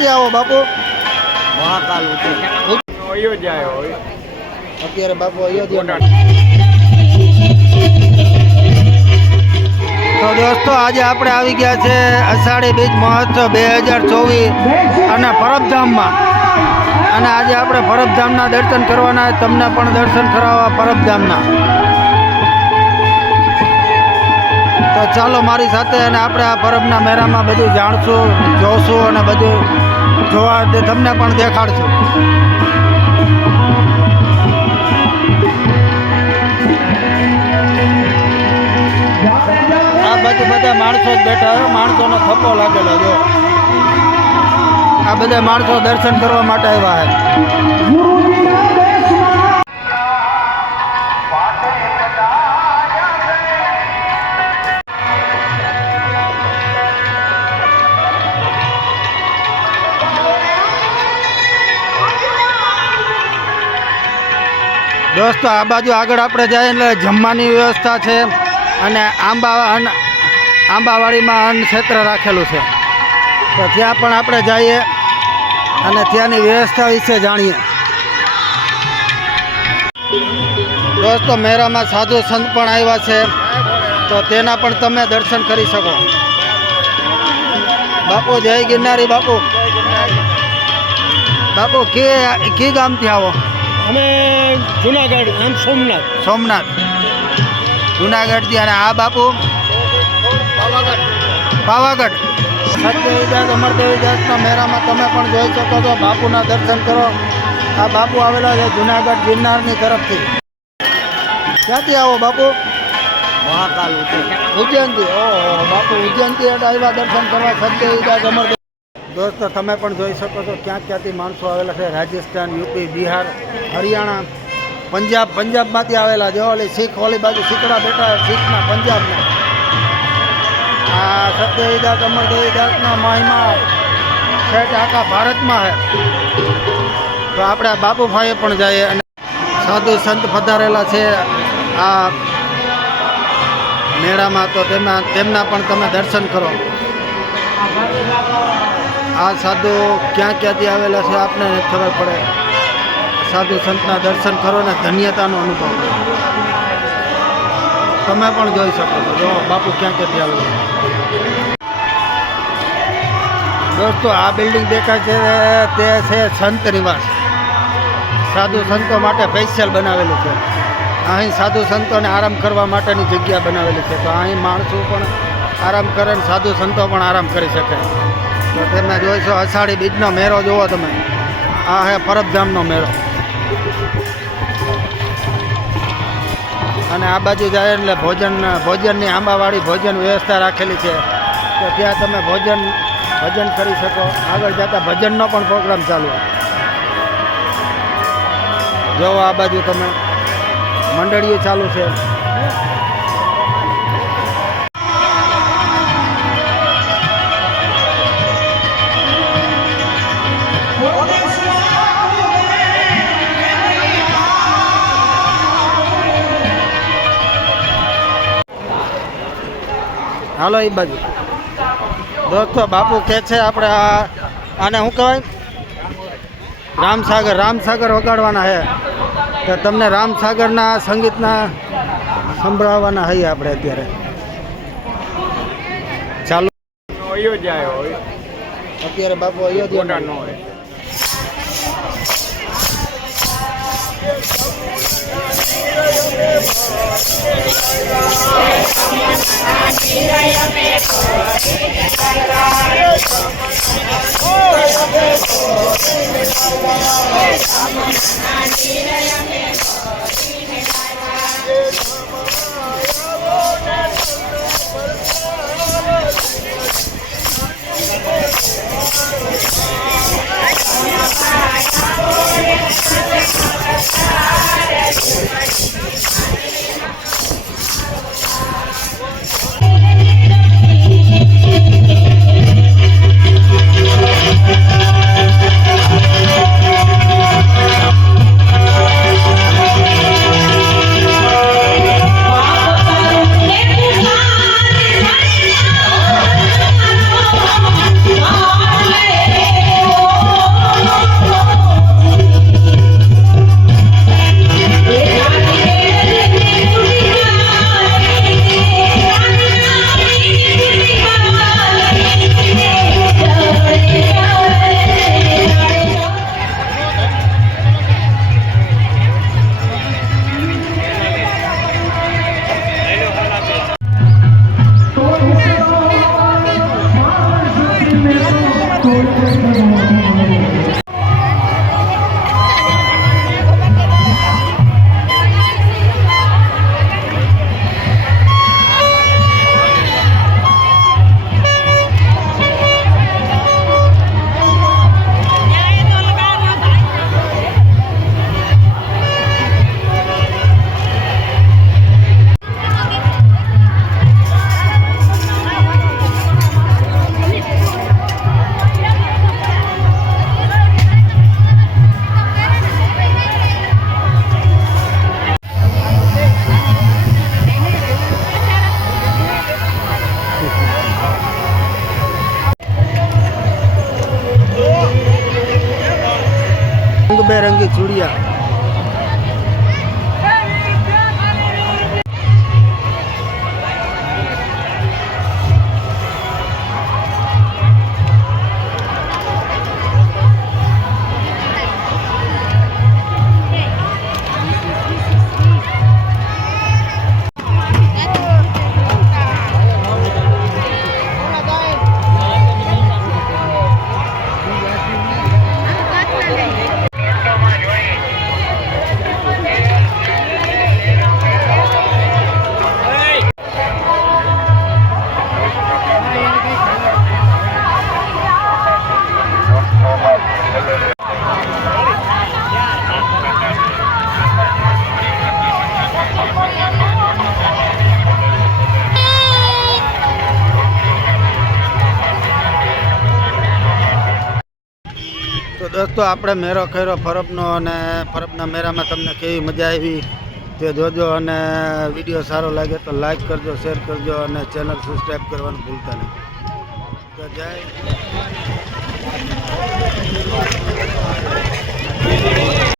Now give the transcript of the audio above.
ક્યાંથી આવો બાપુ? મહાકાલ અયોધ્યા અત્યારે બાપુ અયોધ્યા. તો દોસ્તો આજે આપણે આવી ગયા છે અષાઢી બીજ મહોત્સવ 2024 અને પરબધામમાં. અને આજે આપણે પરબધામના દર્શન કરવાના, તમને પણ દર્શન કરાવવા પરબધામના. તો ચાલો મારી સાથે અને આપણે આ પરબના મેળામાં બધું જાણશું, જોશું અને બધું જોવા તમને પણ દેખાડશું. આ બાજુ બધા માણસો જ બેઠા હોય, માણસોનો થપ્પો લાગેલો. જો આ બધા માણસો દર્શન કરવા માટે આવ્યા છે. દોસ્તો આ બાજુ આગળ આપણે જઈએ એટલે જમવાની વ્યવસ્થા છે અને આંબાવાડીમાં અન્ન ક્ષેત્ર રાખેલું છે. તો ત્યાં પણ આપણે જઈએ અને ત્યાંની વ્યવસ્થા વિશે જાણીએ. દોસ્તો મેળામાં સાધુ સંત પણ આવ્યા છે, તો તેના પણ તમે દર્શન કરી શકો. બાપુ જય ગિરનારી. બાપુ બાપુ કી ગામથી આવો? અમે જુનાગઢ, આમ સોમનાથ જુનાગઢથી. અને આ બાપુ પાવાગઢ. સત્યવિદાસ અમરદેવીદાસના મેળામાં તમે પણ જોઈ શકો છો. બાપુના દર્શન કરો. આ બાપુ આવેલા છે જુનાગઢ ગિરનારની તરફથી. ક્યાંથી આવો બાપુ? મહાકાલ ઉજ્જૈનથી. ઓહો, બાપુ ઉજ્જૈનથી આવ્યા દર્શન કરવા સત્યવિદાસ અમરદેવ. દોસ્તો તમે પણ જોઈ શકો છો ક્યાંથી માણસો આવેલા છે. રાજસ્થાન, યુપી, બિહાર, હરિયાણા, પંજાબમાંથી આવેલા. જો ઓલી શીખ ઓલી બાજુ શીખડા બેઠા, શીખના પંજાબના. આ સત્યવિદાસ અમરદેવીદાસના મહિમા શેઠ આખા ભારતમાં છે. તો આપણે બાપુભાઈએ પણ જઈએ અને સાધુ સંત પધારેલા છે આ મેળામાં. તો તેમના પણ તમે દર્શન કરો. આ સાધુ ક્યાંથી આવેલા છે આપને ખબર પડે. સાધુ સંતના દર્શન કરો ને ધન્યતાનો અનુભવ કરો. તમે પણ જોઈ શકો છો. જો બાપુ ક્યાંથી આવેલા. દોસ્તો આ બિલ્ડિંગ દેખાય છે તે છે સંત નિવાસ. સાધુ સંતો માટે સ્પેશિયલ બનાવેલું છે. અહીં સાધુ સંતોને આરામ કરવા માટેની જગ્યા બનાવેલી છે. તો અહીં માણસો પણ આરામ કરે ને સાધુ સંતો પણ આરામ કરી શકે. તો તમે જોઈશો અષાઢી બીજનો મેળો જુઓ તમે. આ હે પરબધામનો મેળો. અને આ બાજુ જાય એટલે ભોજનની આંબાવાડી ભોજન વ્યવસ્થા રાખેલી છે. તો ત્યાં તમે ભજન કરી શકો. આગળ જતાં ભજનનો પણ પ્રોગ્રામ ચાલુ. જો આ બાજુ તમે મંડળીઓ ચાલુ છે. હાલો એ બાજુ. દોસ્તો બાપુ કહે છે આપણે આને શું કહેવાય, રામસાગર વગાડવાના છે. તો તમને રામસાગરના સંગીતના સંભળાવવાના હઈએ આપણે અત્યારે. ચાલો અત્યારે બાપુ અયોધ્યા હોય. રંગબેરંગી ચૂડિયા. તો દોસ્તો આપણે મેળો કર્યો ફરબનો, અને ફરબના મેળામાં તમને કેવી મજા આવી તે જોજો, અને વિડીયો સારો લાગે તો લાઈક કરજો, શેર કરજો, અને ચેનલ સબસ્ક્રાઈબ કરવાનું ભૂલતા નહીં. તો જય